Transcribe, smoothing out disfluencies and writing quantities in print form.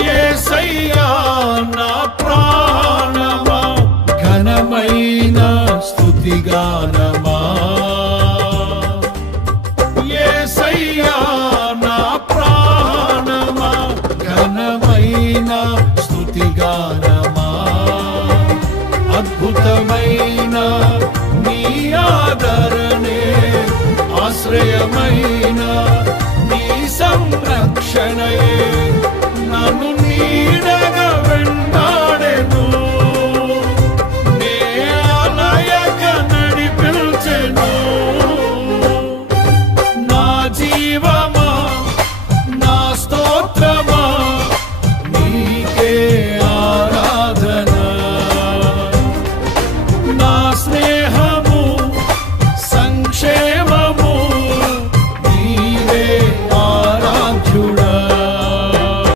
యేసయ్యా నా ప్రాణమా ఘనమైన స్తుతిగానమా యేసయ్యా నా ప్రాణమా ఘనమైన స్తుతిగానమా అద్భుతమైన నీ ఆదరణే ఆశ్రయమైన నీ సంరక్షణయే